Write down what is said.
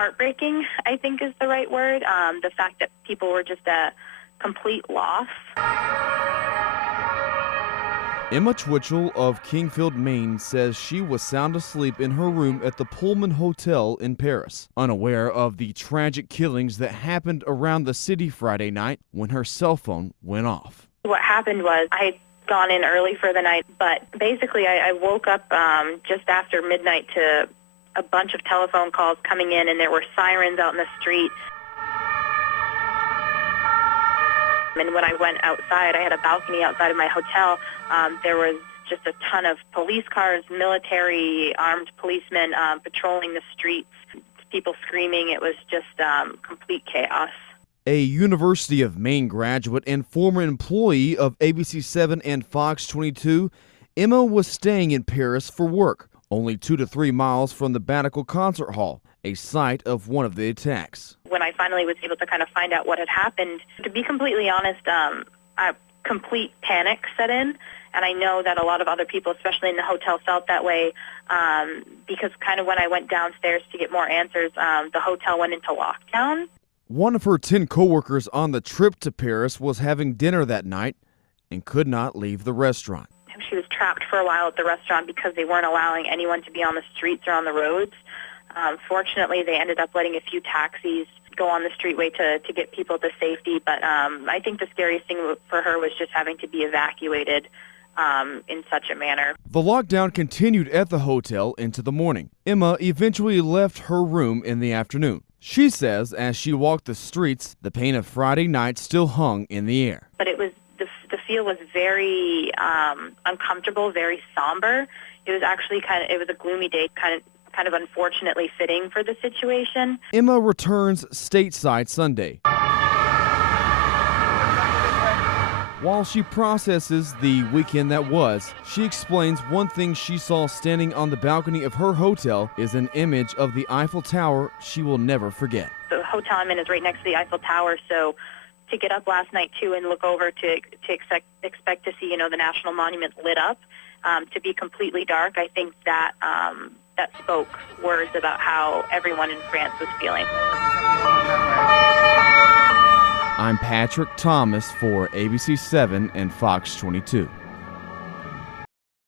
heartbreaking, I think is the right word. The fact that people were just a complete loss. Emma Twitchell of Kingfield, Maine says she was sound asleep in her room at the Pullman Hotel in Paris, unaware of the tragic killings that happened around the city Friday night when her cell phone went off. What happened was I had gone in early for the night, but basically I woke up just after midnight to a bunch of telephone calls coming in, and there were sirens out in the street. And when I went outside, I had a balcony outside of my hotel. There was just a ton of police cars, military, armed policemen patrolling the streets, people screaming. It was just complete chaos. A University of Maine graduate and former employee of ABC7 and Fox 22, Emma was staying in Paris for work, only 2 to 3 miles from the Battical Concert Hall, a site of one of the attacks. When I finally was able to kind of find out what had happened, to be completely honest, a complete panic set in. And I know that a lot of other people, especially in the hotel, felt that way because kind of when I went downstairs to get more answers, the hotel went into lockdown. One of her 10 coworkers on the trip to Paris was having dinner that night and could not leave the restaurant. She was trapped for a while at the restaurant because they weren't allowing anyone to be on the streets or on the roads. Fortunately, they ended up letting a few taxis go on the streetway to get people to safety. But I think the scariest thing for her was just having to be evacuated in such a manner. The lockdown continued at the hotel into the morning. Emma eventually left her room in the afternoon. She says as she walked the streets, the pain of Friday night still hung in the air. But it was the feel was very uncomfortable, very somber. It was actually it was a gloomy day, kind of unfortunately fitting for the situation. Emma returns stateside Sunday. While she processes the weekend that was, she explains one thing she saw standing on the balcony of her hotel is an image of the Eiffel Tower she will never forget. The hotel I'm in is right next to the Eiffel Tower, so to get up last night too and look over to expect to see, the National Monument lit up, to be completely dark, I think that that spoke words about how everyone in France was feeling. I'm Patrick Thomas for ABC7 and Fox 22.